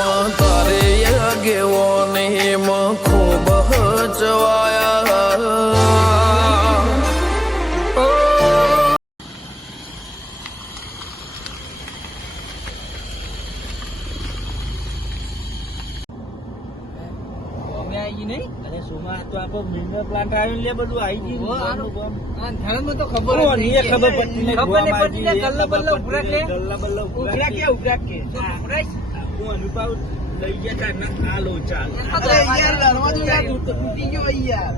માં તારે ગેવો ને ખૂબ જવાયા પ્લાન્ટ આવ્યો લે બધું આવી ગયું તો ખબર પડતી નહીં ખબર નહીં પડતી ગલ્લા બલ્લા ઉભરાક લે ઉભરાક કે અનુભવ લઈ ગયા ના આ લો ચાલ યાર લડવા દો યાર તૂટી ગયો યાર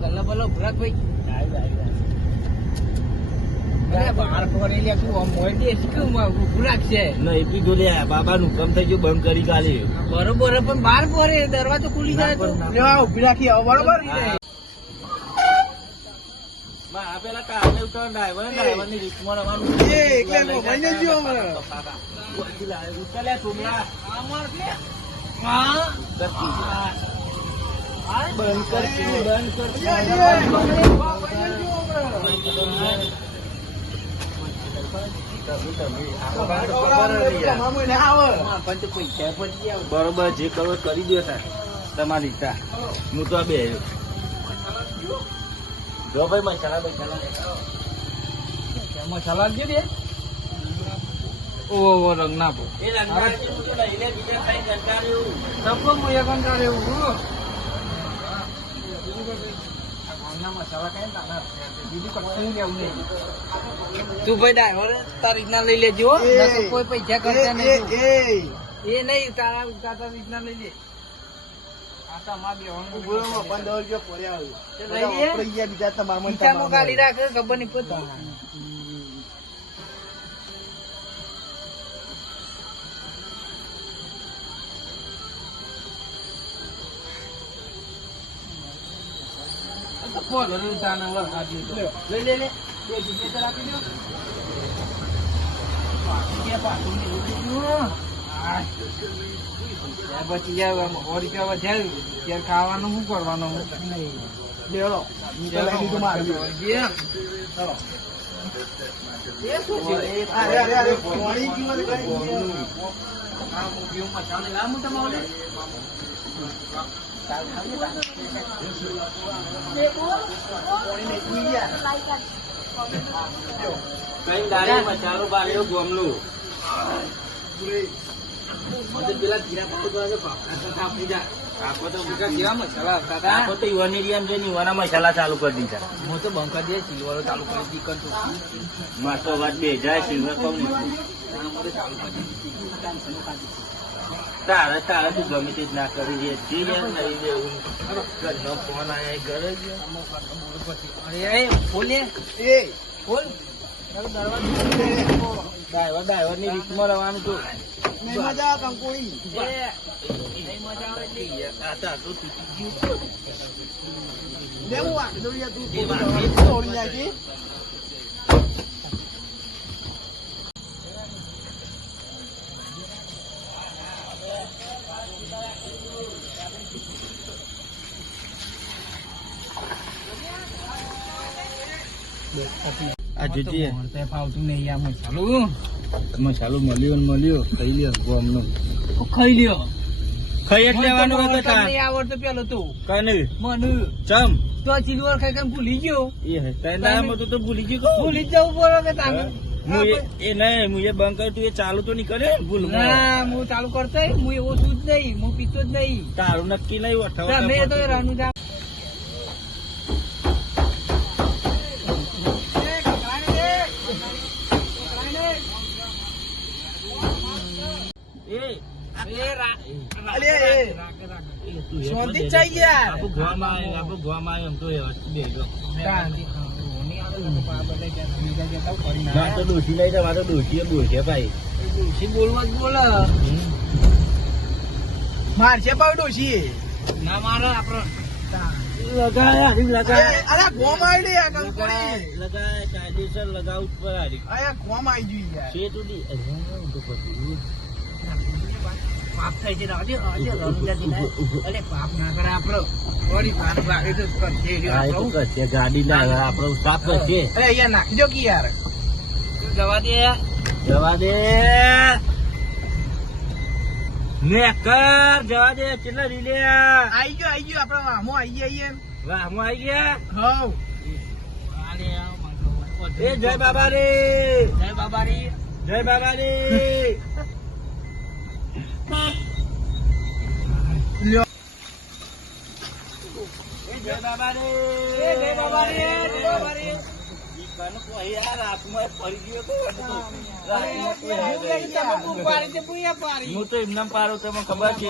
ગલ્લા બલ્લા ઉભરાક ભાઈ બાર ફોરે લે તું આમ મોય દે શું ઉભરાક છે નહીં પીધું લે બાબા નું કામ થઈ ગયું બંધ કરી કાલે બરોબર પણ બાર ફોરે દરવાજો ખુલી જાય તો લેવા ઉભી રાખી આવ બરોબર પેલા કારને ઉઠાવ ડ્રાઈવર ની રીતમાં રવાનું ઉઠાલ્યા છોકરા બંધ કર બરોબર જે કરો કરી દો તમારી ઈચ્છા હું તો બે જો ભાઈ મસાલા જે દે ઓ રંગ ના પો એ રંગ બીજા કઈ કંટાળ્યું સબકો મોયા કંટાળ્યું તું ભાઈ ડાયવર તારી રીતના લઈ લેજો કોઈ પૈસા ખર્ચા નહીં એ નહીં તારા રીતના લઈ લે ગાડી રાખે ખબર નહીં પડતી લઈ લે આપી દો પછી જાય 100 રૂપિયા વધ્યા ત્યારે ખાવાનું શું કરવાનું કઈ દાડે મસાલો બાર્યો ગોમનું પેલા મસાલા ચાલુ કરી દીધા હું તો બંકા દે સિલવાળો ચાલુ કરી દીકર માસ્તો વાત બે જાય સિલ્વર કમ તારે તું ગમે તે ના કરી દે ફોન આયા ઘરે ડ્રાઈવર ની રીતમાં રહેવાનું તું મજા કંકોડી આ જોજે ફાવતું નહીં આ મસાલો મળ્યો ખાઈ લ્યો ગોમનો ખાઈ લ્યો ખાઈ એટલે લેવાનું આવડતું પેલો તું કઈ મને ચમ તો સિલ્વર ખાઈ કઈ ભૂલી ગયો તો ભૂલી ગયો ભૂલી જવું પડે કે તમે એ નહીં હું એ બંધ કર્યું તું એ ચાલુ તો નહીં કરે ભૂલ ના હું ચાલુ કરતો હું એવો છું જ નહીં હું પીતો જ નહીં તારું નક્કી નહીં તમે તો રાનું જા મારશે પાવ ડોશી ના મારે આપડે લગાય ગોમ આવી આ કંકોડી લગાય કાયદેસર લગાવ ઉપર અરે ગોમ આવી ગઈ યાર છે તું પાપ થઈ છે આજે અરે પાપ ના કરે આપડે વળી પાપ લાગે તો કરશે ગાડી ના આપડે સાફ કરશે અરે અહીંયા નાખજો કે યાર જવા દે જવા દે નેકર જવા દે કેટલા રીલ્યા આઈ ગયો આપડે વામો આઈએ વાહમાં આવી ગયા હવ એ જય બાબા રે જય બાબારી જય બાબા રે લ્યો એ જય બાબા રે જય બાબારી જય બાબારી દીકરાનો કોઈ યાર હાથમાં પડી ગયો તો હું તો એમનામ પાડું તમને ખબર છે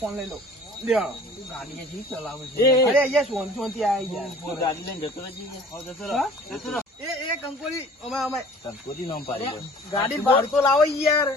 ફોન લઈ લો ગાડી જી ચલાવે છે અરે અહીંયા સોનથી આવી ગયા ગાડી લઈને જતો રહી એ કંકોરી અમે કંકોરી નામ પાડી ગાડી બહાર તો લાવો યાર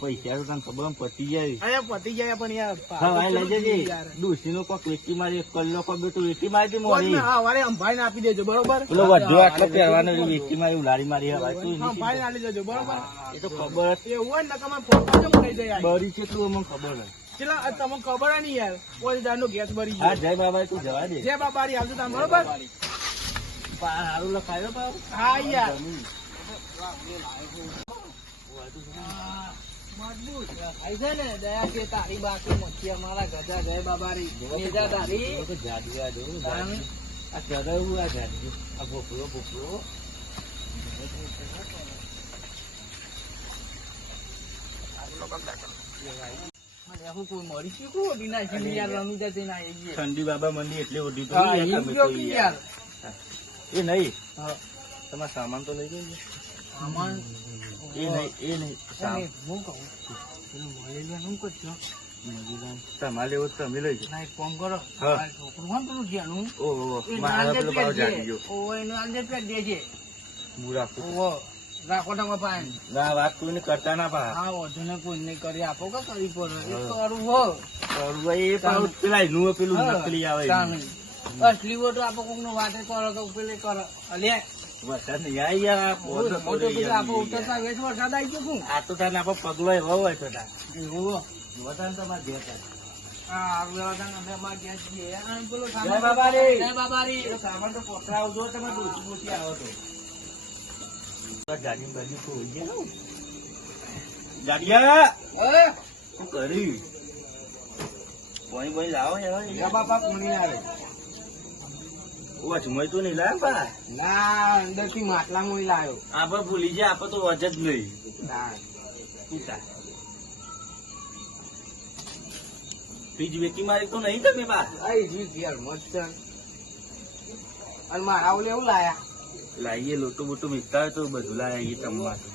પૈસા તો તને ખબર પતી જાય અરે પતી જાય પણ યાર હા લઈ જજે ડુસી નો કોક વેચી મારી એક કલ્લો કોક બેટું વેચી મારી મોરી હા વારે અંભાઈ ને આપી દેજો બરોબર પેલો વધ્યો આટલો પહેરવાનો વેચી મારી ઉલાડી મારી હવાય તું અંભાઈ ને આપી દેજો બરોબર એ તો ખબર એવું હોય ને તમે ફોન કરજો મને લઈ જાય બરી કેટલું અમને ખબર નથી ચલા તમને ખબર નહીં યાર કોઈ દાડનો ગેસ ભરી હા જય બાબા તું જવા દે જય બાબારી આવજો તમે બરોબર સારું લખાયો બાબુ હા યાર મજબૂત થાય છે ને દયા કે તારી બાકી મચ્છી અમારા ગજા જય બાબારી મેજા તારી તો જાડવા જો આ ચડાવું આ જાડવું આ ભોપરો કોઈ મરી શીખવું વિના યાર રમી જતી ના ઠંડી બાબા મંડી એટલે ઓઢી તો યાર એ નહીં તમારા સામાન તો લઈ જજો સામાન એ નહીં હું કહું મળેલું શું કરશો તમારે લેવો તમે લઈ જાઓ ના એક કામ કરો હા. છોકરું હોય ને પેલું જ્યાંનું ઓહો એ મારા નાંદે પેલો ભાવ પેટ જાડી દે. ગયો ઓહો, એનું નાંદે પેટ દેજે. હું રાખું ઓહો, રાખો તમે પાસે. ના વાત કોઈને કરતા ના પા હા, વધુ ને કોઈ નહીં કરી આપો કે કરી પડે. એ કરું હો. એ પાછું પેલા એનું પેલું હા, નકલી આવે તાણી. અસલી વોટ આપો કોક નું વાતે કરો તો પેલે કરો. અલ્યા, વરસાદ નહીં આવી યાર મોટો પેલો આપો ઉતરતા વેચ વરસાદ આવી ગયો શું? આ તો તાને આપો પગલો એવો હોય તો તાર એવું. વતાને તમારે જોતા હા, આગળ વાળાને અમે અમારે ત્યાં છીએ. આ પેલો જય સામાન બાબારી. જય બાબારી. એ સામાન તો પકડાવજો તમે ડોસી મોટી આવો તો ગાડી બાજુ કોઈ ગયા ગાડિયા અરે, શું કરી કોઈ બોઈ લાવો યા બાપા કોની આવે? વચમય તો નહીં લાવે પા ના, અંદર થી માટલામાં લાવ્યો. આપડે ભૂલી જાય આપડે તો વચ જ નહીં ના, પિતા ફ્રીજ વેકી મારી તો નહીં તમે બા આઈ જી યાર મસ્ત. અને મારા ઓલે એવું લાયા. લાવીએ લોટો બોટો મીકતા હોય તો બધું લાવીએ તમારે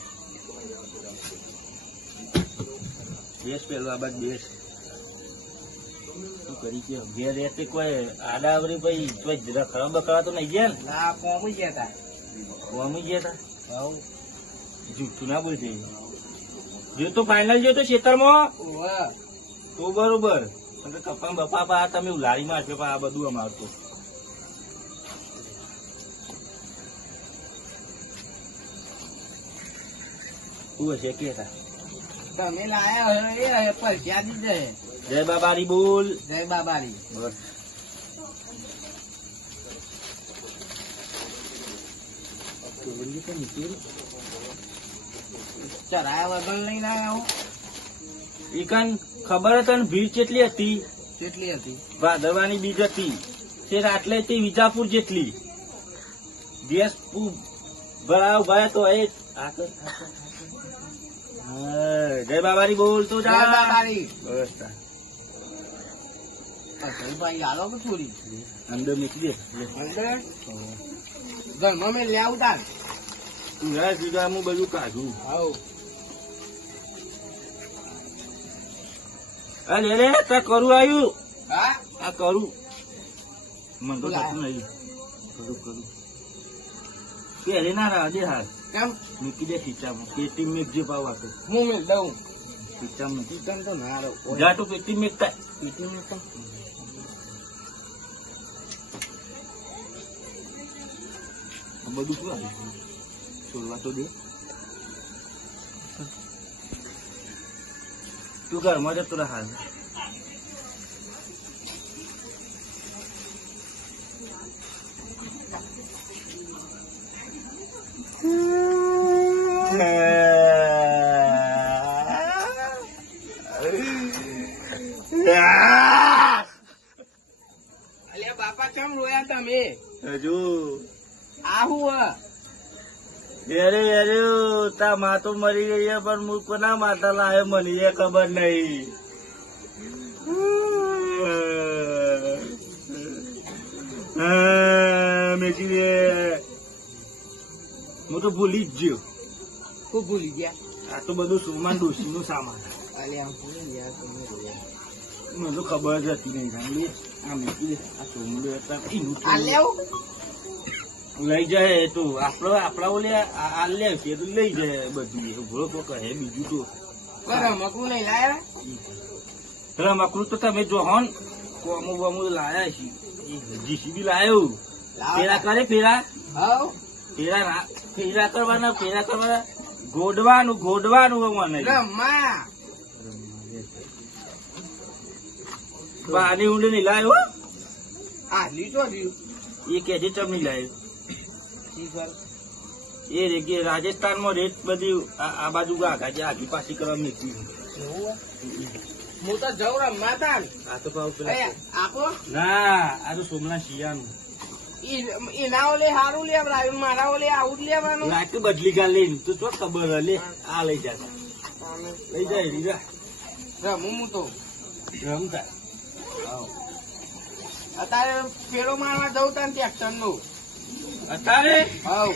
બેસ પેલું આ બાદ બેસ શું કરી કે ઘેર રહેતે કોઈ આડાવરી ભાઈ કોઈ રખડા બકડા તો નહીં ગયા ને ના, કોમી ગયા તા. કોમી ગયા હતા જૂઠું ના બોલશે જો તો ફાઇનલ જો તો ખેતરમાં ઓવે. તો બરોબર કપા બપા પા તમે ઉલારી મારશો પા આ બધું અમારતું શું હશે કે તમે લાયા હોય એ પૈસા દીધે. જય બાબારી બોલ જય બાબારી. બસ ચરાયા વગર લઈને આવ્યા હું. ઈકન ખબર હતી ને ભીડ કેટલી હતી કેટલી હતી? ભાદરવાની બીજ હતી તે આટલે તે વિજાપુર જેટલી ગેસ ભરાવ ભરાય તો એ આગળ જય બાબારી બોલ તો જય બાબારી. બસ તાર. ભાઈ આલો કે થોડી અંદર નીકળી અંદર ઘરમાં મેં લે ઉતાર. તું યાર સીધા હું બધું કાઢું હાઉ. અરે રે ત્યાં કરું આવ્યું હા, આ કરું મને તો થતું નહીં કરું પહેરે ના રાહ દે હાલ કેમ? મૂકી દે ખીચામાં પેટી મેક જે પાવ આપે હું મેં દઉં. ખીચામાં ચિકન તો ના રહો. જા તો પેટી મેકતા પીટી મેં તો બધું શું આવ્યું છોડવા તો દે. તું ઘરમાં જતો રહે હાલ. અલ્યા બાપા કેમ રોયા તમે? હજુ આવું અરે અરે તા માં તો મરી ગઈ છે પણ હું કોના માતા લાવે મને એ ખબર નહીં. હું તો ભૂલી જ ગયો. ખૂબ ભૂલી ગયા. આ તો બધું સોમાન ડોસી નું સામાન. અલ્યા ભૂલી ગયા તમે રોયા. મને તો ખબર જ હતી નહીં. સાંભળી આ મેકી આ સોમડું હતા એનું આલ્યા લઈ જાય તો આપડા ઓલે આ લે છે તો લઈ જાય બધું. ઉભરો તો કહે બીજું તો રમકડું નહીં લાયા? રમકડું તો તમે જો હોન કોમું બમું લાયા છે. જીસીબી લાયો. ફેરા કરે ફેરા હાઉ ફેરા કરવાના ગોડવાનું મને રમ્મા બાની ઊંડે નહીં લાયો. આ લીધો રહ્યું એ કે છે ચમ નહીં લાયો. એ રે કે રાજસ્થાનમાં રેત બધી આ બાજુ આઘા આગી પાછી કરવા નીકળી. હું તો જઉં રમવા તા. આ તો ભાવ આપો ના આ તો સોમના શિયાનું એના ઓલે સારું લેવડાવ્યું, મારા ઓલે આવું જ લેવાનું. લાગ બદલી કા લઈને તો શું ખબર લે. આ લઈ જા લઈ જાય રીજા રમું હું તો રમતા. અત્યારે ફેરો મારવા જવું તા ટ્રેક્ટર નું. અત્યારે હાઉ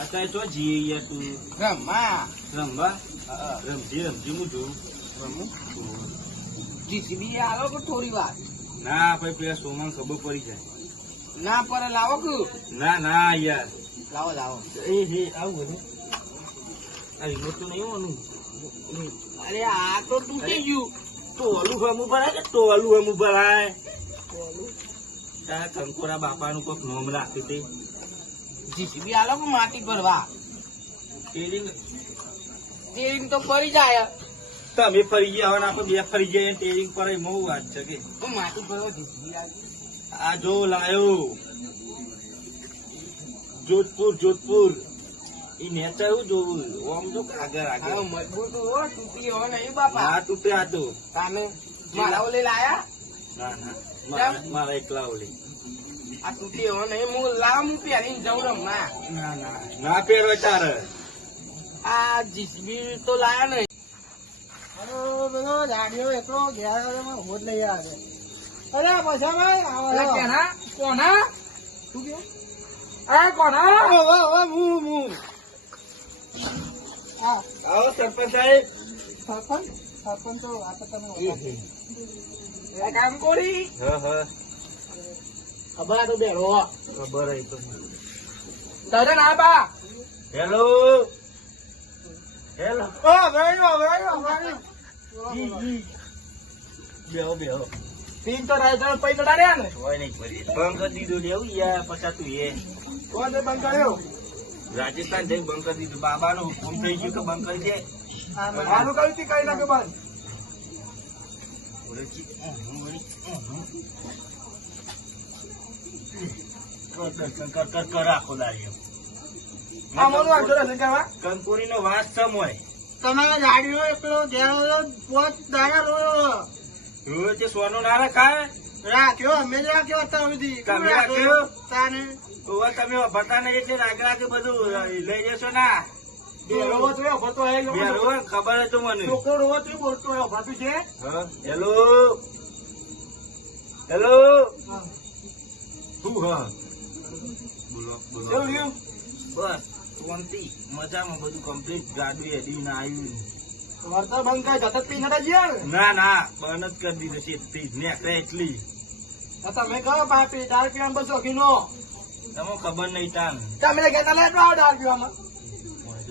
અત્યારે તો જઈએ યાર તું રમવા રમવા. રમજી હું જોઉં રમું. જીસીબી આવો કે થોડી વાર ના ભાઈ પેલા સોમાન ખબર પડી જાય. ના પર લાવો કે ના યાર લાવો એ હે આવું બધું આ રિમોટ તો નહીં હોવાનું. અરે આ તો તૂટી ગયું. ટોલું હમું ભરાય કે ટોલું હમું ભરાય. તારા કંકોરા બાપાનું કોઈક નોમ રાખ્યું તે જીસીબી આલો કે માટી ભરવા. ટેરિંગ તેરી તો ફરી જાય. તમે ફરી ગયા હવે આપણે બે ફરી ગયા ટેરિંગ પર બહુ વાત છે કે તો માટી ભરવા જીસીબી આવી. આ જો લાયો જોધપુર એ નેચર જોવું ઓમ તો આગળ મજબૂત હો, તૂટી હો નહીં બાપા. હા તૂટે આ તો તાને મારા ઓલે લાયા. ના મારા એકલા ઓલી. આ તૂટી હો નહીં હું લાવ હું પહેરીને જઉં રમવા. ના પહેરો તારે. આ જીસીબી તો લાયા નહીં. આવો સરપંચ સાહેબ. કામ કરી ખબર તો બેરો ખબર તો દાદા ના બા. હેલો બેહો તીન તો રાયતા પૈસા રહ્યા ને. હોય નહીં ફરી બંધ કરી દીધું લેવું યાર પછી તું એ કોણ બંધ કર્યો? રાજસ્થાન જઈ બંધ કરી દીધું. બાબાનું હુકમ થઈ ગયું કે બંધ કરી દે. આનું કઈ થી કઈ નાખે બંધ. રાખો દાડીઓ કંકોરી નો વાત સમ હોય. તમારા ગાડીઓ એકલો પોત દાડા રોયો રોજ તે સોનું ના રખાય રાખ્યો. અમે જ રાખ્યો અત્યાર સુધી. તમે રાખ્યો? તાને ઓવા તમે ભરતા નહીં એટલે રાગે બધું લઈ જશો ના. રોવો તો ભરતો બેરો ખબર હતું મને. છોકરો રોવો તો બોલતો ભરતું છે. હેલો શું હા બોલો બસ શાંતિ મજામાં બધું કમ્પ્લીટ. ગાડી હેડી ના આવ્યું. વળતર બંધ કરી જતા પી નતા જ્યાં ના બંધ જ કરી દીધું છે ને એટલી. તમે કહો પાપી દાળ પીવા બસો કિલો. તમે ખબર નહીં તાન તમે કહેતા લે આવો દાળ પીવામાં.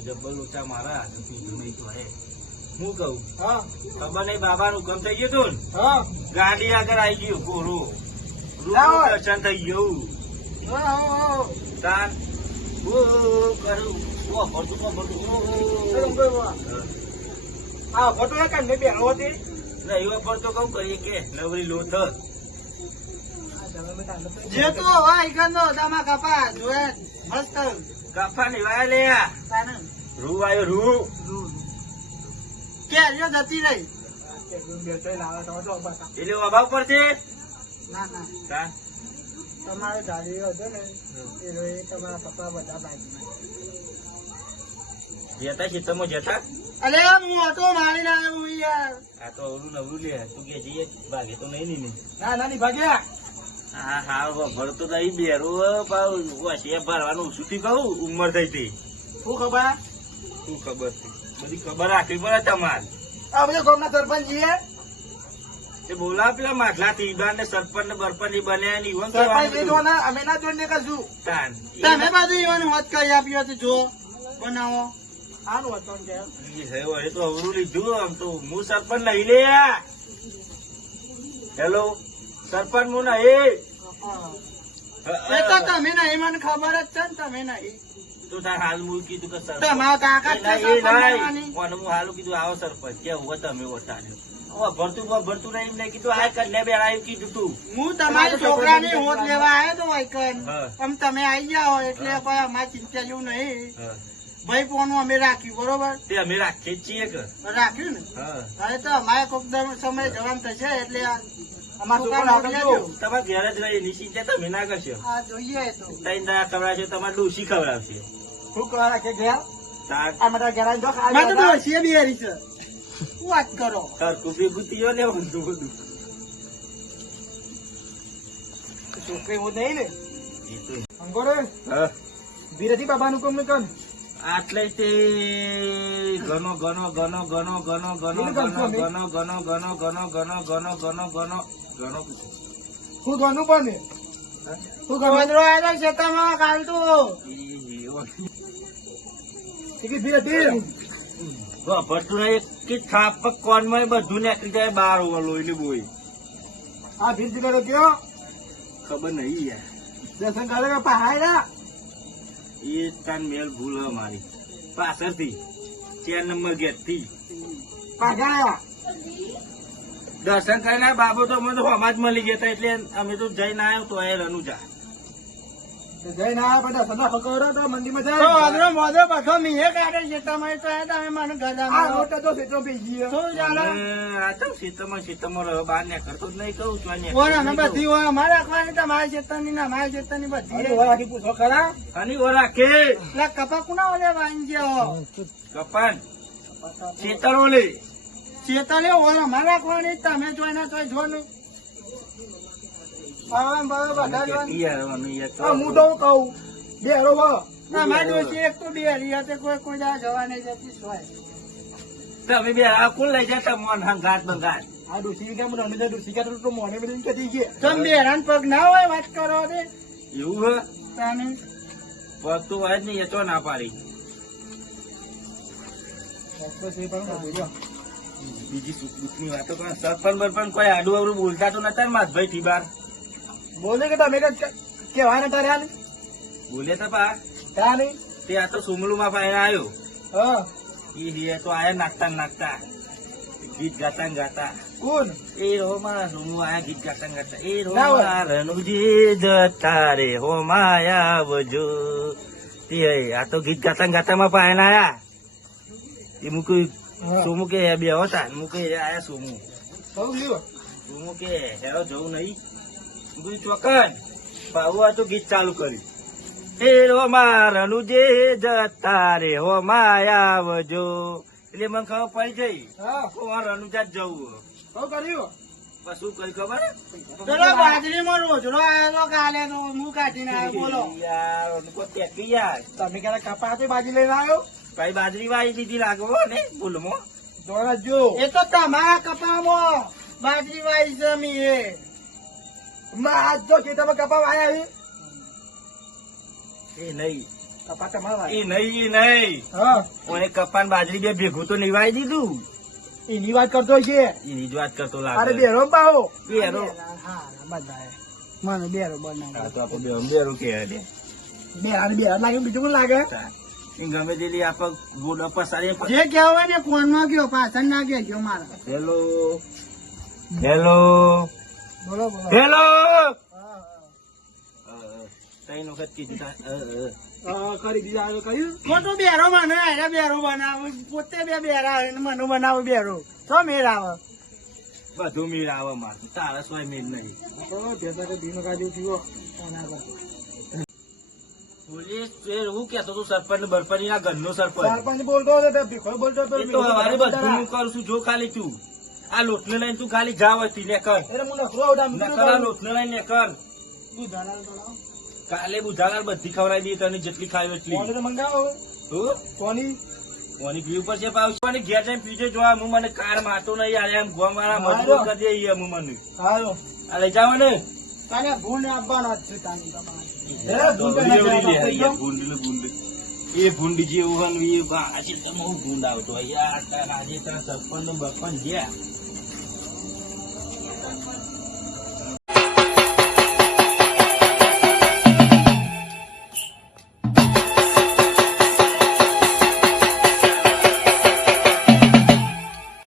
જબ્બર લોચા મારા પીધું નહીં તો હે હું કહું હા ખબર નહીં બાબાનું કામ થઈ ગયું તું ને. હા ગાડી આગળ આવી ગયું કોરો લાવો. દર્શન થઈ ગયું તાન હા ફોટો એક ને બે હતી રવિવાર પર તો કઉ કરીએ કે નવરી લોથ જે તો હોય ઈકનો તમા કપા જોએ મસ્ત કફા નિવાય લે તાને રૂ આવ્યો રૂ કે લ્યો જતી રહી એટલે અભાવ પર છે ના ના કા? તમારો ગાડી હતો ને એ રોય તમારા પપ્પા બધા બાજુમાં જતા ખેતરમાં જતા અલે હું ઓટો મારીને આવ્યો યાર આ તો અવરું નવરું લે તું કે જઈએ ભાગે તો નહીં ને ના નાની ભાગ્યા હા હા ભરતો નહીં બેરું વસીએ ભરવાનું સુથી કહું ઉંમર થઈ હતી શું ખબર શું ખબર છે બધી ખબર રાખવી પડે તમારે આ બધા ગામના સરપંચ છીએ એ બોલા પેલા માટલા થી ને સરપંચ ને બરપંચ ની બન્યા ની ઈવન સરપંચ લીધો ના અમે ના જોઈને કશું તાન તમે બધું ઈવન વાત કરી આપ્યો તો જો બનાવો સારું હતું કે એ તો અવરું લીધું આમ તો હું સરપંચ નહીં લે હેલો સરપંચ હું નહીં એ તો તમે નહીં મને ખબર જ છે ને તમે નહીં તું તાર હાલ હું કીધું કે સરપંચ તમારા કાકા જ છે સરપંચ બનવાની. હું હાલું કીધું આવો સરપંચ કે હું તમે વટાડ્યો ભરતું નહીં મેં કીધું આ કન્યા બેડા એવું કીધું તું હું તમારી છોકરાની હોદ લેવા આવ્યો તો વાયકન હા. આમ તમે આવી જાઓ એટલે કોઈ અમારી ચિંતા જેવું નહીં ભાઈ પોનું અમે રાખ્યું બરોબર તે અમે રાખીએ જ છીએ કે રાખ્યું ને હા હવે તો અમારે કોક સમય જવાનું થશે એટલે અમારા છોકરા મોકલી દેજો. તમારે ઘેર જ રહી નિશ્ચિત તમે ના કરશો આ જોઈએ તો તૈન દાડા ખવડાવશે તમારે ડોસી ખવડાવશે શું કરવા રાખે ઘેર તાર આ બધા ઘેર આવીને જો ખાલી તો ડોસીએ બિહારી છે શું વાત કરો સરખું ભેગું થયો ને ઊંધું બધું છોકરી હું નહીં ને એ તો અંગોરે હા ધીરેથી બાબાનું કામ કર આટલે તે ઘણો ઘણો ઘણો ઘણો ઘણો ઘણો ઘણો ઘણો ઘણો ઘણો ઘણો ઘણો ઘણો ઘણો ઘણો ઘણો શું ગણું પણ શું ગણો આવ્યો ખેતરમાં કાલ તો ધીરે ધીરે ભરતું એક કે થાપ કોન માં બધું નીકળી જાય બાર ઓવર લોહી બોઈ આ ભીજ કરો કયો ખબર નહીં યાર દર્શન કરે કે પહાડ એ તાન મેલ ભૂલ હ મારી પાછળથી 4 નંબર ગેટ થી પાછળ દર્શન કરીને બાબો તો મને તો હમણાં જ મળી ગયા હતા એટલે અમે તો જઈને આવ્યો તો એ રનુજા જઈને આવ્યા બધા સદા ખબર તો મંદિરમાં જાય મોદો પાછો મીએ કાઢે છે તમે તો તમે મને ગદા મોટો તો સેટો ભેજી શું ચાલે આ તો સીતમાં રહ્યો બહાર ને કરતો જ નહીં કહું છું ઓરા બધી હોય અમારે રાખવાની તમારા ચેતનની ના મારા ચેતનની બધી ઓરાથી પૂછો ખરા અને ઓ રાખે એટલે કપા કુના ઓલે વાંજ્યો કપાન ચેતરો લે ચેતને ઓર અમારે રાખવાની તમે જોઈને તો જો નહીં હું તો કહું બેરો અમારે ડોસી એક તો બે હરિયા કોઈ જવા નહીં જતી સોય તમે બે આ કોણ લઈ જતા મોન હંગાત બંગાત આ ડોસી કેમ રમે છે ડોસી કે તો મોને બધી કદી ગયા તમે બે હેરાન પગ ના હોય વાત કરો દે એવું હે તાને પગ તો હોય જ નહીં એ તો ના પાડી બીજી સુખ દુઃખ ની વાતો પણ સરપંચ બરપંચ કોઈ આડું અવડું બોલતા તો નતા ને માધભાઈ થી બાર બોલે કે તમે કેવાય ને તારે આને બોલે તો પા ત્યાં નહીં તે આ તો સુમલું માં પાઈને આવ્યો હા એ તો આયા નાખતા નાખતા ગીત ગાતા ગાતા કોણ એ રો મારા સુમુ આયા ગીત ગાતા ગાતા એ રો ના હોય. મારણુજી જતા રે હો માયા વજો તે આ તો ગીત ગાતા ગાતા માં પાઈને આયા એ મૂકી સોમુ કે બે હતા મૂકે આયા સોમુ કહું લ્યો સોમુ કે હેરો જવું નહીં મૂકી ચોકન બાબુ આ તો ગીત ચાલુ કર્યું એ રો મારણું જે જતા રે હો માયા વજો એટલે મને ખબર પડી જઈ હા રનુજા જ જવું કહું કર્યું શું કઈ ખબર ચલો બાજરીમાં રોજડો આવેલો કાલે તો હું કાઢીને આવ્યો બોલો યાર અનુકો ટેકી યાર તમે ક્યારે કપાતી બાજી લઈને આવ્યો ભાઈ બાજરી વાઈ દીધી લાગો ને ભૂલમાં દોડજો એ તો તમારા કપામાં બાજરી વાઈ જમી એ આજ તો ખેતરમાં કપા વાયા એ નહીં કપા તમારા એ નહીં હા ઓને કપાન બાજરી બે ભેગું તો નિવાઈ દીધું એની વાત કરતો છે એની જ વાત કરતો અરે લાગે બેરો પાહો બેરો હા બધા મને બેરો બનાવ હા તો આપણે બેરો કે દે બે હાથ લાગે બીજું કોણ લાગે એ ગમે તેલી આપણે ગોળ પસારી જે કહેવાય ને કોણમાં ગયો પાછળ ના ગયો મારા હેલો હેલો બોલો બોલો હેલો હા ત્રણ વખત કીધું કરી દીધા આગળ કહ્યું ખોટું બેરો મને અરે બેરો બનાવ પોતે બે બેરા મને બનાવું બેરો તો મેળ આવે બધું મીર આવે માર તારા સોય મીર નહીં પોલીસ હું કેતો તું સરપંચ બરપંચ ના ઘરનો સરપંચ સરપંચ બોલતો હતો ભીખો બોલતો હતો એ તો હવારે બધું હું કરું છું જો ખાલી તું આ લોટને લઈને તું ખાલી જાવ હતી ને કર એટલે હું નખરો આવતા નકર આ લોટને લઈને કર તું ધરાલ કરાવ કાલે બુધાલાલ બધી ખવડાવી દઈએ તને જેટલી ખાવી એટલી કોને તો મંગાવો હું કોની કોની પીવું પડશે પાછું ઘેર જઈને પીજે જોવા હું મને કાર મારતો નહીં યાર એમ ગોમ વાળા મજબૂત કરી દે હું મને હાલો આ લઈ જાવ ને તને ભૂંડ આપવાનો જ છે તાની તમારે એ ભૂંડ જેવું એ આજે તમે હું ભૂંડ આવતો યાર આજે સરપંચ નું બપન ગયા